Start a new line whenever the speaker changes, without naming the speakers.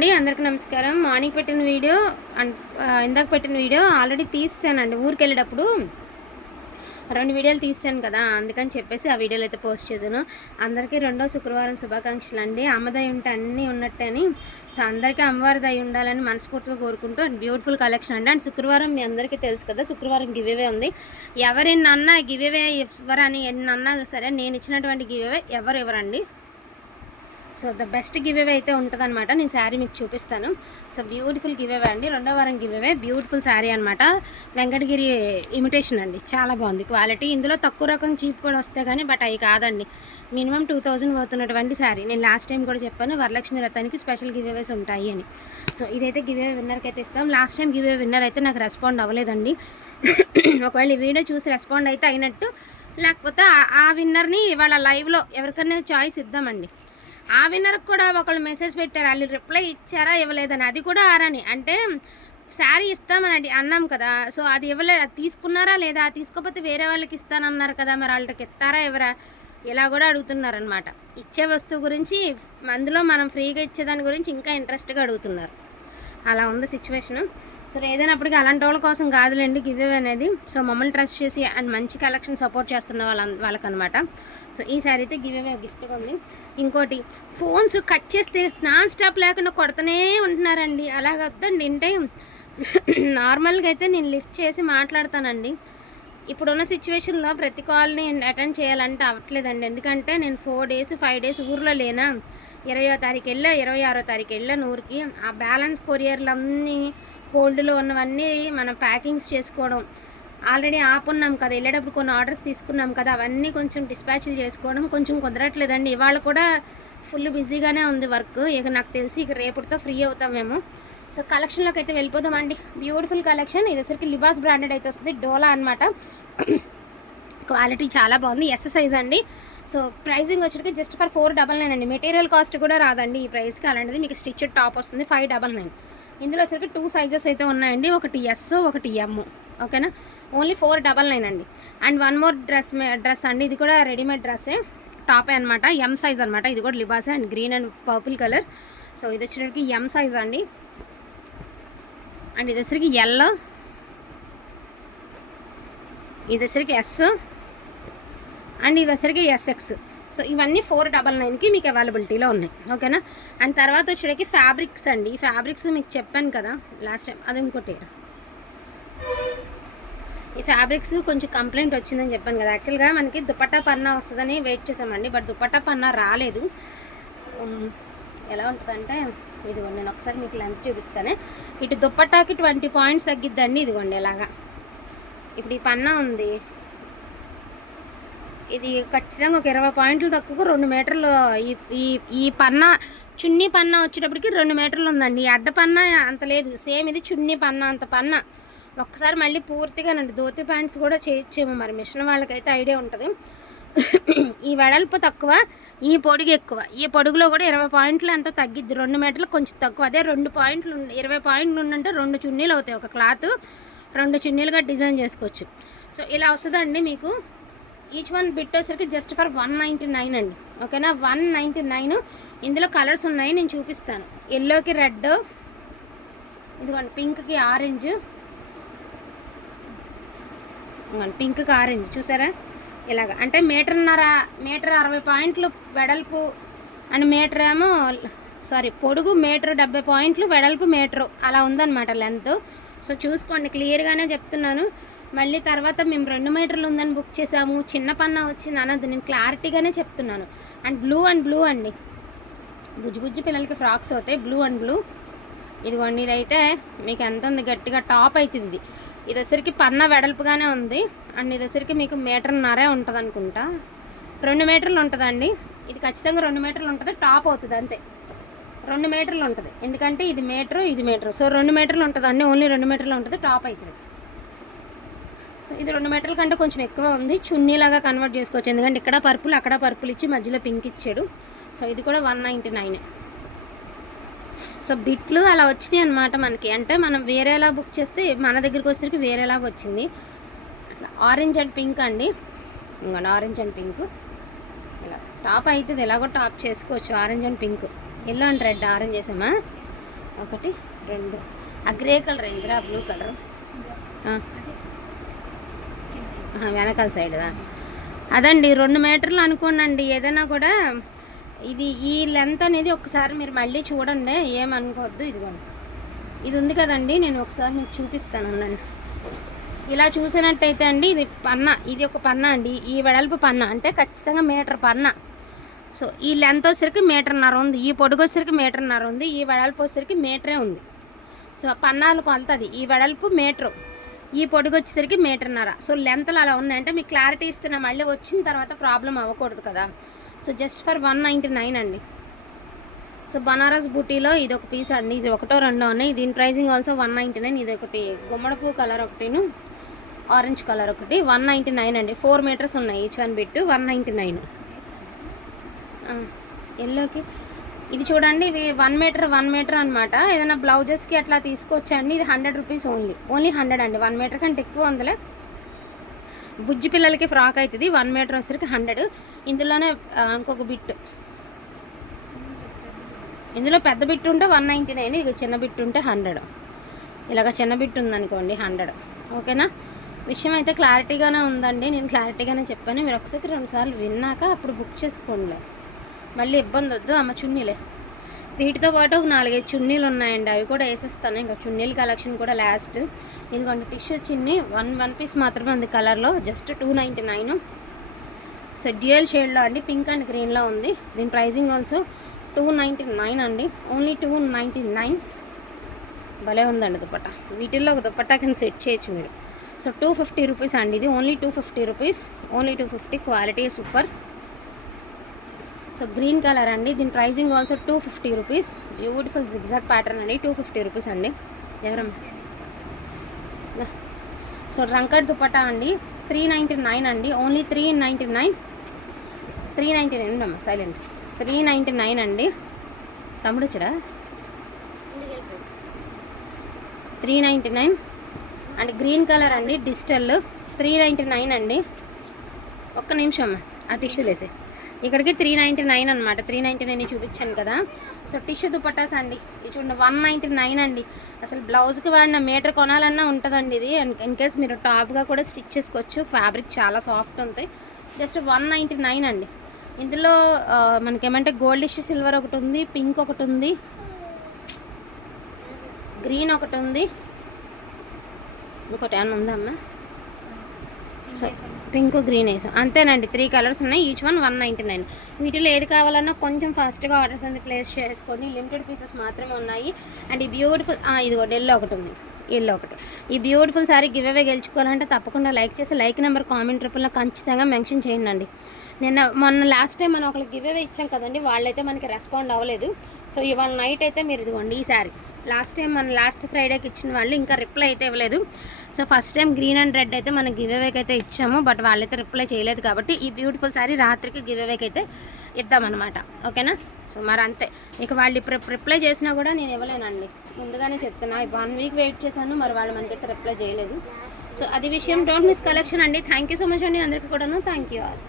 అండి అందరికీ నమస్కారం. మార్నింగ్ పెట్టిన వీడియో అండ్ ఇందాక పెట్టిన వీడియో ఆల్రెడీ తీసానండి ఊరికి వెళ్ళేటప్పుడు రెండు వీడియోలు తీసాను కదా అందుకని చెప్పేసి ఆ వీడియోలు అయితే పోస్ట్ చేశాను. అందరికీ రెండో శుక్రవారం శుభాకాంక్షలు అండి. అమ్మదయ ఉంటే అన్నీ ఉన్నట్టని సో అందరికీ అమ్మవారి దయ ఉండాలని మనస్ఫూర్తిగా కోరుకుంటూ అండ్ బ్యూటిఫుల్ కలెక్షన్ అండి. అండ్ శుక్రవారం మీ అందరికీ తెలుసు కదా శుక్రవారం గివేవే ఉంది. ఎవరెన్నన్నా గివేవే ఎవరని ఎన్నన్నా సరే నేను ఇచ్చినటువంటి గివేవే ఎవరెవరండి? So the best giveaway అయితే ఉంటుంది అనమాట నేను శారీ మీకు చూపిస్తాను. సో బ్యూటిఫుల్ గివ్ అవే అండి. రెండో వారం గివ్ అవే బ్యూటిఫుల్ శారీ అనమాట వెంకటగిరి ఇమిటేషన్ అండి. చాలా బాగుంది. క్వాలిటీ ఇందులో తక్కువ రకం చీప్ కూడా వస్తాయి కానీ బట్ అవి కాదండి. మినిమం టూ థౌజండ్ పోతున్నటువంటి శారీ. నేను లాస్ట్ టైం కూడా చెప్పాను వరలక్ష్మి రథానికి స్పెషల్ గివ్ అవేస్ ఉంటాయి అని. సో ఇదైతే గివ్ అవే విన్నర్కి అయితే ఇస్తాం. Last time giveaway winner అయితే నాకు రెస్పాండ్ అవ్వలేదండి. ఒకవేళ ఈ వీడియో చూసి రెస్పాండ్ అయితే అయినట్టు లేకపోతే ఆ- ఆ విన్నర్ని ఇవాళ లైవ్లో ఎవరికైనా చాయిస్ ఇద్దామండి. ఆ విన్నర్కి కూడా ఒకళ్ళు మెసేజ్ పెట్టారు వాళ్ళు రిప్లై ఇచ్చారా ఇవ్వలేదని. అది కూడా ఆరని. అంటే శారీ ఇస్తామని అన్నాం కదా సో అది ఇవ్వలేదు అది తీసుకున్నారా లేదా తీసుకోకపోతే వేరే వాళ్ళకి ఇస్తానన్నారు కదా మరి వాళ్ళకి ఇస్తారా ఎవరా ఇలా కూడా అడుగుతున్నారనమాట ఇచ్చే వస్తువు గురించి అందులో మనం ఫ్రీగా ఇచ్చేదాని గురించి ఇంకా ఇంట్రెస్ట్గా అడుగుతున్నారు. అలా ఉంది సిచ్యువేషను. సో ఏదైనప్పటికీ అలాంటి వాళ్ళ కోసం కాదులేండి గివ్ అవే అనేది. సో మమ్మల్ని ట్రస్ట్ చేసి అండ్ మంచి కలెక్షన్ సపోర్ట్ చేస్తున్న వాళ్ళ వాళ్ళకనమాట. సో ఈ సారీ అయితే గివ్ అవే గిఫ్ట్గా ఉంది. ఇంకోటి ఫోన్స్ కట్ చేస్తే నాన్ స్టాప్ లేకుండా కొడుతూనే ఉంటున్నారండి. అలాగ వద్దండి నార్మల్గా అయితే నేను లిఫ్ట్ చేసి మాట్లాడతానండి. ఇప్పుడున్న సిచ్యువేషన్లో ప్రతి కాల్ని అటెండ్ చేయాలంటే అవ్వట్లేదండి. ఎందుకంటే నేను ఫోర్ డేస్ ఫైవ్ డేస్ ఊర్లో లేనా? ఇరవయో తారీఖు వెళ్ళా ఇరవై ఆరో తారీఖు వెళ్ళాను ఊరికి ఆ బ్యాలెన్స్ కొరియర్లు అన్నీ హోల్డ్లో ఉన్నవన్నీ మనం ప్యాకింగ్స్ చేసుకోవడం. ఆల్రెడీ ఆపున్నాం కదా వెళ్ళేటప్పుడు కొన్ని ఆర్డర్స్ తీసుకున్నాం కదా అవన్నీ కొంచెం డిస్పాచ్లు చేసుకోవడం కొంచెం కుదరట్లేదండి. ఇవాళ కూడా ఫుల్ బిజీగానే ఉంది వర్క్. ఇక నాకు తెలిసి ఇక రేపటితో ఫ్రీ అవుతాం మేము. సో కలెక్షన్లోకి అయితే వెళ్ళిపోదామండి. Beautiful collection. ఇది లిబాస్ బ్రాండెడ్ అయితే వస్తుంది. డోలా అనమాట క్వాలిటీ చాలా బాగుంది. ఎస్ సైజ్ అండి. So pricing వచ్చేటికి just for four double nine అండి. మెటీరియల్ కాస్ట్ కూడా రాదండి ఈ ప్రైస్కి. అలాంటిది మీకు స్టిచ్డ్ టాప్ వస్తుంది ఫైవ్ డబల్ నైన్. ఇందులో వచ్చరికి టూ సైజెస్ అయితే ఉన్నాయండి. ఒకటి ఎస్ ఒకటి ఎమ్ ఓకేనా? ఓన్లీ ఫోర్ డబల్ నైన్ అండి. And one more dress dress అండి. ఇది కూడా రెడీమేడ్ డ్రెస్సే టాపే అనమాట ఎం సైజ్ అనమాట ఇది కూడా లిబాసే and green and purple colour so ఇది వచ్చేసరికి ఎం సైజ్ అండి. అండ్ ఇది వచ్చేసరికి ఎల్ ఇది వచ్చేసరికి ఎస్ అండ్ ఇది వచ్చేసరికి ఎస్ఎక్స్ సో ఇవన్నీ ఫోర్ డబల్ నైన్కి మీకు అవైలబిలిటీలో ఉన్నాయి. ఓకేనా అండ్ తర్వాత వచ్చేటికి ఫ్యాబ్రిక్స్ అండి. ఈ ఫ్యాబ్రిక్స్ మీకు చెప్పాను కదా లాస్ట్ టైం అది ఇంకోటి ఈ ఫ్యాబ్రిక్స్ కొంచెం కంప్లైంట్ వచ్చిందని చెప్పాను కదా. యాక్చువల్గా మనకి దుపట్టా పన్నా వస్తుందని వెయిట్ చేసామండి బట్ దుపట్టా పన్నా రాలేదు. ఎలా ఉంటుందంటే ఇదిగోండి నేను ఒకసారి మీకు లెంత్ చూపిస్తానే. ఇటు దుప్పట్టాకి ట్వంటీ పాయింట్స్ తగ్గిద్దండి ఇదిగోండి ఇలాగా. ఇప్పుడు ఈ పన్నా ఉంది. ఇది ఖచ్చితంగా ఒక ఇరవై పాయింట్లు తక్కువ రెండు మీటర్లు ఈ ఈ ఈ పన్నా చున్నీ పన్నా వచ్చేటప్పటికి రెండు మీటర్లు ఉందండి. ఈ అడ్డ పన్నా అంత లేదు. సేమ్ ఇది చున్నీ పన్నా అంత పన్నా. ఒక్కసారి మళ్ళీ పూర్తిగానండి. ధోతి ప్యాంట్స్ కూడా చేయొచ్చేమో మరి. మిషన్ వాళ్ళకైతే ఐడియా ఉంటుంది. ఈ వెడల్పు తక్కువ ఈ పొడుగు ఎక్కువ. ఈ పొడుగులో కూడా ఇరవై పాయింట్లు ఎంతో తగ్గిద్ది. రెండు మీటర్లు కొంచెం తక్కువ. అదే రెండు పాయింట్లు ఇరవై పాయింట్లు ఉండంటే రెండు చున్నీలు అవుతాయి. ఒక క్లాత్ రెండు చున్నీలుగా డిజైన్ చేసుకోవచ్చు. సో ఇలా వస్తుందండి మీకు. ఈచ్ వన్ బిట్ వచ్చేసరికి just for one ninety nine అండి. ఓకేనా వన్ నైంటీ నైన్ ఇందులో కలర్స్ ఉన్నాయి నేను చూపిస్తాను. ఎల్లోకి రెడ్ ఇదిగోండి పింక్కి ఆరెంజ్ ఇదిగోండి పింక్కి ఆరెంజ్ చూసారా? ఇలాగ. అంటే మీటర్న్నర మీటర్ అరవై పాయింట్లు వెడల్పు అండ్ మీటర్ ఏమో సారీ పొడుగు మీటర్ డెబ్బై పాయింట్లు వెడల్పు మీటరు అలా ఉందన్నమాట లెంత్ సో చూసుకోండి క్లియర్గానే చెప్తున్నాను. మళ్ళీ తర్వాత మేము రెండు మీటర్లు ఉందని బుక్ చేసాము చిన్న పన్నా వచ్చింది అనొద్దు నేను క్లారిటీగానే చెప్తున్నాను. అండ్ బ్లూ అండ్ బ్లూ అండి. బుజ్జి బుజ్జి పిల్లలకి ఫ్రాక్స్ అవుతాయి. Blue and blue. ఇదిగోండి ఇదైతే మీకు ఎంత ఉంది? గట్టిగా టాప్ అవుతుంది ఇది. ఇది వచ్చరికి పన్న వెడల్పుగానే ఉంది. అండ్ ఇది వచ్చరికి మీకు మీటర్న్నరే ఉంటుంది అనుకుంటా రెండు మీటర్లు ఉంటుందండి. ఇది ఖచ్చితంగా రెండు మీటర్లు ఉంటుంది. టాప్ అవుతుంది అంతే. రెండు మీటర్లు ఉంటుంది. ఎందుకంటే ఇది మీటరు ఇది మీటరు. సో రెండు మీటర్లు ఉంటుంది అండి ఓన్లీ రెండు మీటర్లు ఉంటుంది. టాప్ అవుతుంది. సో ఇది రెండు మీటర్ల కంటే కొంచెం ఎక్కువ ఉంది. చున్నీలాగా కన్వర్ట్ చేసుకోవచ్చు. ఎందుకంటే ఇక్కడ పర్పుల్ అక్కడ పర్పుల్ ఇచ్చి మధ్యలో పింక్ ఇచ్చాడు. సో ఇది కూడా వన్ నైంటీ నైన్ సో బిట్లు అలా వచ్చినాయి అనమాట మనకి. అంటే మనం వేరేలా బుక్ చేస్తే మన దగ్గరికి వచ్చేసరికి వేరేలాగా వచ్చింది. అట్లా ఆరెంజ్ అండ్ పింక్ అండి. ఇంకోండి ఆరెంజ్ అండ్ పింక్ ఇలా టాప్ అవుతుంది ఎలాగో టాప్ చేసుకోవచ్చు. Orange and pink yellow and red orange వేసామా? ఒకటి రెండు. ఆ గ్రే కలర్ ఇందిరా బ్లూ కలర్ వెనకాల సైడ్దా అదండి రెండు మీటర్లు అనుకోండి ఏదైనా కూడా ఇది ఈ లెంత్ అనేది ఒకసారి మీరు మళ్ళీ చూడండి ఏమనుకోవద్దు ఇదిగోండి. ఇది ఉంది కదండి నేను ఒకసారి మీకు చూపిస్తాను నన్ను ఇలా చూసినట్టయితే అండి ఇది పన్న ఇది ఒక పన్న అండి ఈ వెడల్పు పన్న అంటే ఖచ్చితంగా మీటర్ పన్న. సో ఈ లెంత్ వచ్చరికి మీటర్న్నర ఉంది ఈ పొడుగు వచ్చేసరికి మీటర్న్నర ఉంది ఈ వెడల్పు వచ్చరికి మీటరే ఉంది. సో పన్నాలు కొలతది ఈ వెడల్పు మీటరు. ఈ పొడుగు వచ్చేసరికి మీటర్న్నర. సో లెంత్లు అలా ఉన్నాయంటే మీకు క్లారిటీ ఇస్తున్నా మళ్ళీ వచ్చిన తర్వాత ప్రాబ్లం అవ్వకూడదు కదా. So just for one ninety nine అండి. సో బనారస్ బుటీలో ఇది ఒక పీస్ అండి. ఇది ఒకటో రెండో ఉన్నాయి. దీని pricing also one ninety nine. ఇది ఒకటి గుమ్మడపు కలర్ ఒకటిను ఆరెంజ్ కలర్ ఒకటి. వన్ నైంటీ నైన్ అండి. ఫోర్ మీటర్స్ ఉన్నాయి. Each one bit one ninety nine. ఎల్లోకి ఇది చూడండి ఇవి వన్ మీటర్ వన్ మీటర్ అనమాట ఏదైనా బ్లౌజెస్కి అట్లా తీసుకొచ్చండి ఇది hundred rupees only only hundred అండి. వన్ మీటర్ కంటే ఎక్కువ ఉందిలే. బుజ్జి పిల్లలకి ఫ్రాక్ అవుతుంది వన్ మీటర్ వచ్చేసరికి హండ్రెడ్ ఇందులోనే ఇంకొక బిట్ ఇందులో పెద్ద బిట్ ఉంటే వన్ నైంటీ నైన్ ఇక చిన్న బిట్ ఉంటే హండ్రెడ్ ఇలాగ చిన్న బిట్ ఉందనుకోండి హండ్రెడ్ ఓకేనా? విషయం అయితే క్లారిటీగానే ఉందండి. నేను క్లారిటీగానే చెప్పాను. మీరు ఒకసారి రెండుసార్లు విన్నాక అప్పుడు బుక్ చేసుకోండి. మళ్ళీ ఇబ్బంది వద్దు అమ్మ చున్నీలే. వీటితో పాటు ఒక నాలుగైదు చున్నీలు ఉన్నాయండి అవి కూడా వేసేస్తాను. ఇంకా చున్నీల కలెక్షన్ కూడా లాస్ట్. ఇదిగోండి టిష్యూ చిన్ని వన్ వన్ పీస్ మాత్రమే ఉంది కలర్లో just two ninety nine. So dual షేడ్లో అండి పింక్ అండ్ గ్రీన్లో ఉంది. దీని pricing also two ninety nine అండి. Only two ninety nine. భలే ఉందండి దుప్పట. వీటిల్లో ఒక దుపట్టా కింద సెట్ చేయొచ్చు మీరు. సో టూ ఫిఫ్టీ రూపీస్ అండి ఇది. Only two fifty rupees. Only two fifty quality super. So green colour అండి. దీని pricing also two fifty rupees beautiful zigzag pattern అండి. టూ ఫిఫ్టీ రూపీస్ అండి. ఎవరమ్మా సో రంకట్ దుపట్టా అండి. త్రీ నైంటీ నైన్ అండి. Only three ninety nine three ninety nine అమ్మ silent three ninety nine అండి. తమ్ముడు వచ్చాడా? Three ninety nine and green colour అండి. డిజిటల్ త్రీ నైంటీ నైన్ అండి. ఒక్క నిమిషం అమ్మ. ఆ టిష్యూ వేసి ఇక్కడికి త్రీ నైంటీ నైన్ అనమాట త్రీ నైంటీ నైన్ చూపించాను కదా. సో టిష్యూ దుపట్టాస్ అండి. ఇది చూడండి వన్ నైంటీ నైన్ అండి. అసలు బ్లౌజ్కి వాడిన మీటర్ కొనాలన్నా ఉంటుందండి ఇది. ఇన్ కేస్ మీరు టాప్గా కూడా స్టిచ్ చేసుకోవచ్చు. ఫ్యాబ్రిక్ చాలా సాఫ్ట్ ఉంది జస్ట్ వన్ నైంటీ నైన్ అండి. ఇందులో మనకేమంటే గోల్డిష్ సిల్వర్ ఒకటి ఉంది పింక్ ఒకటి ఉంది గ్రీన్ ఒకటి ఉంది. ఇంకోటి ఏమన్నా ఉందమ్మా సో పింక్ గ్రీన్ వేసాం అంతేనండి. త్రీ కలర్స్ ఉన్నాయి. Each one one ninety nine వీటిలో ఏది కావాలన్నా కొంచెం ఫాస్ట్గా ఆర్డర్స్ అనేది ప్లేస్ చేసుకొని లిమిటెడ్ పీసెస్ మాత్రమే ఉన్నాయి. అండ్ ఈ బ్యూటిఫుల్ ఇదిగోండి ఎల్లో ఒకటి ఉంది. ఎల్లో ఒకటి. ఈ బ్యూటిఫుల్ సారీ గివ్ అవే గెలుచుకోవాలంటే తప్పకుండా లైక్ చేసి లైక్ నెంబర్ కామెంట్ రూపంలో ఖచ్చితంగా మెన్షన్ చేయండి. అండి నిన్న మొన్న లాస్ట్ టైం మనం ఒకరికి గివ్ అవే ఇచ్చాం కదండి వాళ్ళైతే మనకి రెస్పాండ్ అవ్వలేదు. సో ఇవాళ నైట్ అయితే మీరు ఇదిగోండి ఈ సారీ లాస్ట్ టైం మన లాస్ట్ ఫ్రైడేకి ఇచ్చిన వాళ్ళు ఇంకా రిప్లై అయితే ఇవ్వలేదు. So first time green and red అయితే మనం గివ్ అవేకి అయితే ఇచ్చాము బట్ వాళ్ళైతే రిప్లై చేయలేదు కాబట్టి ఈ బ్యూటిఫుల్ సారీ రాత్రికి గివ్ అవేకి అయితే ఇద్దామన్నమాట. ఓకేనా సో మరి అంతే. ఇక వాళ్ళు ఇప్పుడు రిప్లై చేసినా కూడా నేను ఇవ్వలేనండి. ముందుగానే చెప్తున్నా. వన్ వీక్ వెయిట్ చేశాను మరి వాళ్ళు మనకైతే రిప్లై చేయలేదు. సో అది విషయం డోంట్ మిస్ కలెక్షన్ అండి. థ్యాంక్ యూ సో మచ్ అండి అందరికీ కూడాను. Thank you all